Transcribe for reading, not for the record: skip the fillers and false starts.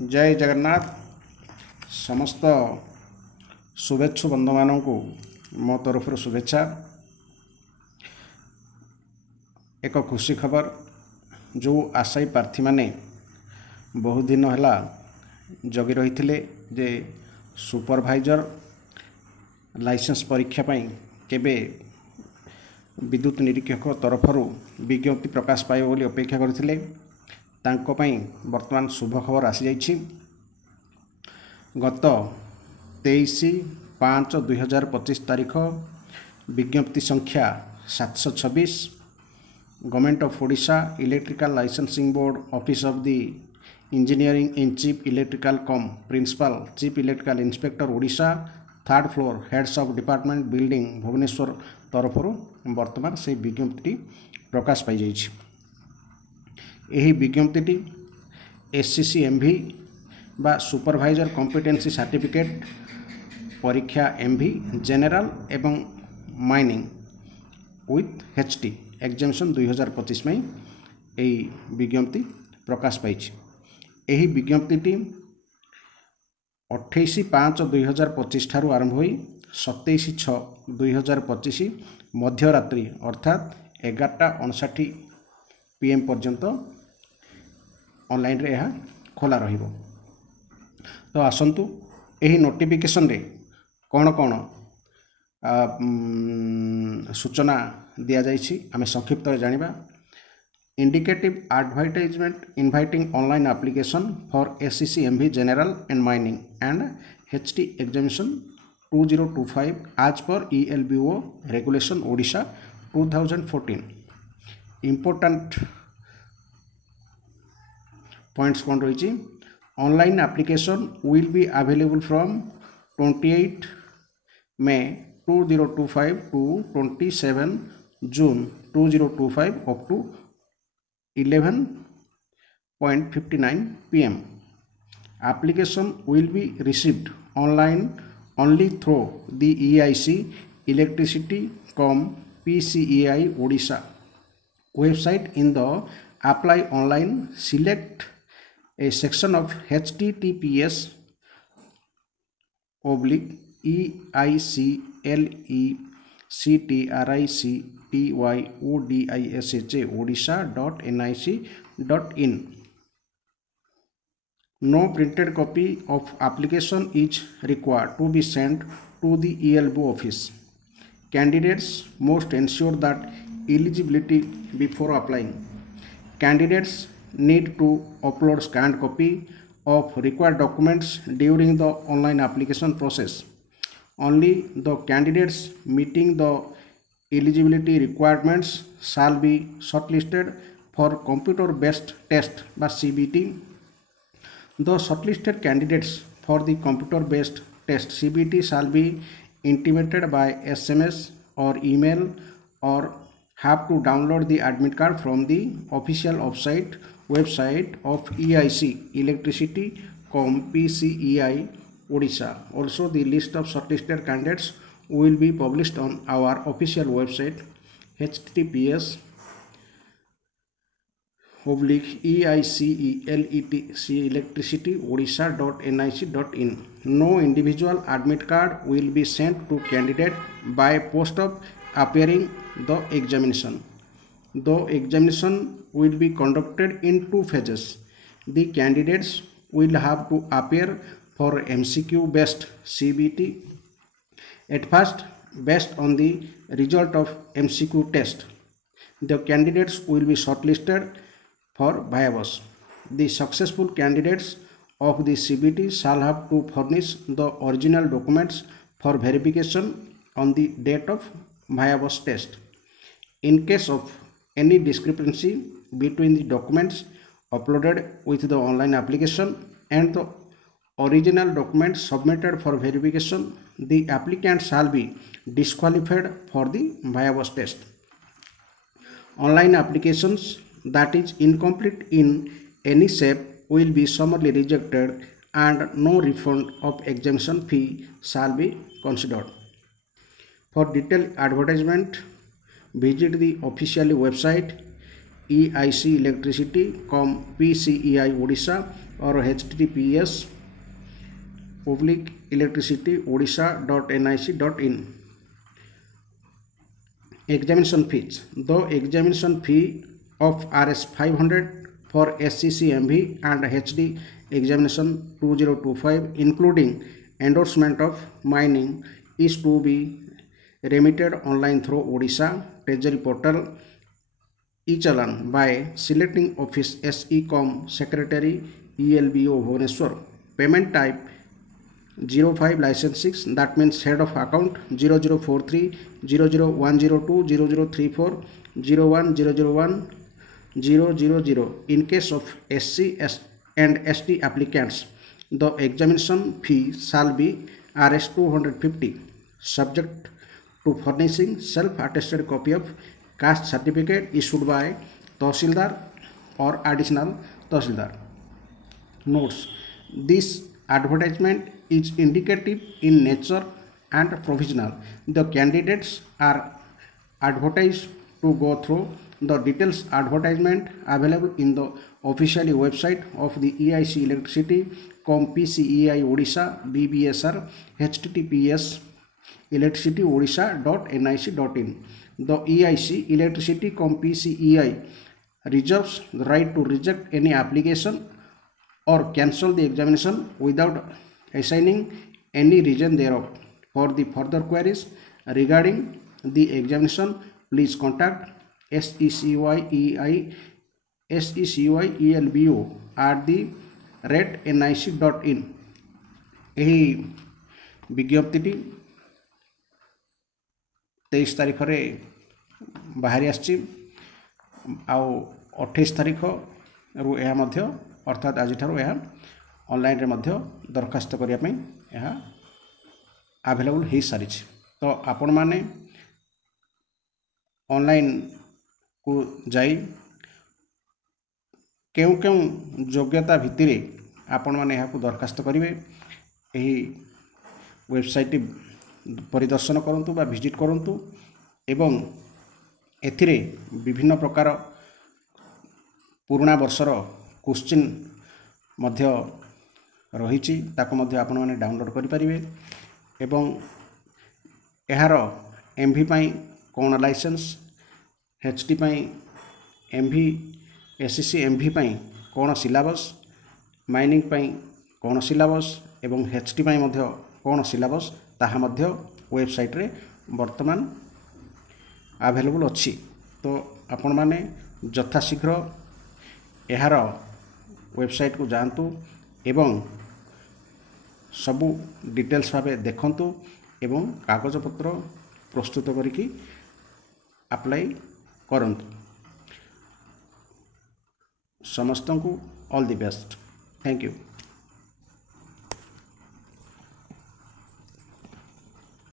जय जगन्नाथ। समस्त शुभेच्छु बंधु मानू मो तरफ शुभेच्छा। एक खुशी खबर जो आशायी प्रार्थी माने बहुत दिन है जगी रही जे सुपरवाइजर लाइसेंस परीक्षा केबे विद्युत निरीक्षक तरफ विज्ञप्ति प्रकाश पाइब बोली अपेक्षा करथिले। तांको पई वर्तमान शुभ खबर आसी जाइछि। गत 23/5/2025 तारीख विज्ञप्ति संख्या 726 government of Odisha electrical licensing board office of the engineering in chief electrical cum principal chief electrical inspector Odisha 3rd floor heads of department building Bhubaneswar तरफ वर्तमान से विज्ञप्ति प्रकाश पाई जाइछि। यही विज्ञप्ति SCC-MV बा सुपरवाइजर कॉम्पिटेंसी सर्टिफिकेट परीक्षा MV जनरल एवं माइनिंग विथ HT एग्जामिनेशन 2025 में यही विज्ञप्ति प्रकाश पाई। यही विज्ञप्ति 28/5/2025 ठारू आरंभ हो 27/6/2025 मध्यरात्रि अर्थात 11:59 PM पर्यंत ऑनलाइन रे यह खोला रहिबो। तो आसंतु यही नोटिफिकेशन रे कौन कौन सूचना दिया जाइछि आमे संक्षिप्त जानिबा। Indicative advertisement inviting online application for SCC-MV general and mining and HT examination 2025 as per ELBO regulation Odisha 2014। Important points कौन रही। Online application will be available from 28 May 2025 to 27 June 2025 up to 11:59 PM. Application will be received online only through the EIC Electricity com PCEI Odisha website. In the apply online, select a section of https://EICLECTYODISHA.nic.in. No printed copy of application is required to be sent to the ELBO office. Candidates must ensure that eligibility before applying. Candidates need to upload scanned copy of required documents during the online application process. Only the candidates meeting the eligibility requirements shall be shortlisted for computer-based test by CBT. The shortlisted candidates for the computer-based test CBT shall be intimated by SMS or email or have to download the admit card from the official website of EIC Electricity com PCEI Odisha. Also, the list of shortlisted candidates will be published on our official website https://EICELECTRICITYODISHA.nic.in. No individual admit card will be sent to candidate by post of appearing the examination. The examination will be conducted in 2 phases. The candidates will have to appear for MCQ based CBT. At first, based on the result of MCQ test, the candidates will be shortlisted for viavas. The successful candidates of the CBT shall have to furnish the original documents for verification on the date of viavas test. In case of any discrepancy between the documents uploaded with the online application and the original documents submitted for verification, the applicant shall be disqualified for the viavas test. Online applications that is incomplete in any shape will be summarily rejected and no refund of examination fee shall be considered. For detailed advertisement, visit the official website EIC electricity com PCEI Odisha or https publicelectricityodisha.nic.in. Examination fees. The examination fee of Rs 500 for SCC MV and HD examination 2025 including endorsement of mining is to be remitted online through Odisha Treasury portal e-challan by selecting Office SECOM Secretary ELBO Bhubaneswar. Payment type 05 license 6, that means head of account 0043 00102 0034 01001 000. In case of SC and ST applicants, the examination fee shall be Rs 250, subject to furnishing self-attested copy of caste certificate issued by Tahsildar or additional Tahsildar. Notes: this advertisement is indicative in nature and provisional. The candidates are advertised to go through the details advertisement available in the official website of the EIC Electricity com PCEI Odisha BBSR https electricityodisha.nic.in. The EIC Electricity com PCEI reserves the right to reject any application or cancel the examination without assigning any reason thereof. For the further queries regarding the examination, please contact SECYELBO@nic.in. ଏହି ବିଜ୍ଞପ୍ତିଟି 23 ତାରିଖରେ ବାହାରି ଆସିଛି ଆଉ 28 ତାରିଖରୁ ଏହା ମଧ୍ୟ ଅର୍ଥାତ୍ ଆଜିଠାରୁ ଏହା ଅନଲାଇନ୍ରେ ମଧ୍ୟ ଦରଖାସ୍ତ କରିବା ପାଇଁ ଏହା ଆଭେଲେବୁଲ୍ ହୋଇସାରିଛି। ତ ଆପଣମାନେ ଅନଲାଇନ୍କୁ ଯାଇ କେଉଁ କେଉଁ ଯୋଗ୍ୟତା ଭିତ୍ତିରେ ଆପଣମାନେ ଏହାକୁ ଦରଖାସ୍ତ କରିବେ ଏହି ୱେବସାଇଟ୍ଟି ପରିଦର୍ଶନ କରନ୍ତୁ ବା ଭିଜିଟ୍ କରନ୍ତୁ ଏବଂ ଏଥିରେ ବିଭିନ୍ନ ପ୍ରକାର ପୁରୁଣା ବର୍ଷର କ୍ୱେଶ୍ଚିନ୍ ମଧ୍ୟ ରହିଛି, ତାକୁ ମଧ୍ୟ ଆପଣମାନେ ଡାଉନଲୋଡ଼୍ କରିପାରିବେ ଏବଂ ଏହାର MV ପାଇଁ କ'ଣ ଲାଇସେନ୍ସ, HD ପାଇଁ MV, SCC MV ପାଇଁ କ'ଣ ସିଲାବସ୍, ମାଇନିଂ ପାଇଁ କ'ଣ ସିଲାବସ୍ ଏବଂ HD ପାଇଁ ମଧ୍ୟ କ'ଣ ସିଲାବସ୍ ତାହା ମଧ୍ୟ ୱେବସାଇଟ୍ରେ ବର୍ତ୍ତମାନ ଆଭେଲେବୁଲ୍ ଅଛି। ତ ଆପଣମାନେ ଯଥାଶୀଘ୍ର ଏହାର ୱେବସାଇଟ୍କୁ ଯାଆନ୍ତୁ ଏବଂ ସବୁ ଡିଟେଲ୍ସ ଭାବେ ଦେଖନ୍ତୁ ଏବଂ କାଗଜପତ୍ର ପ୍ରସ୍ତୁତ କରିକି ଆପ୍ଲାଏ କରନ୍ତୁ। ସମସ୍ତଙ୍କୁ all the best. Thank you.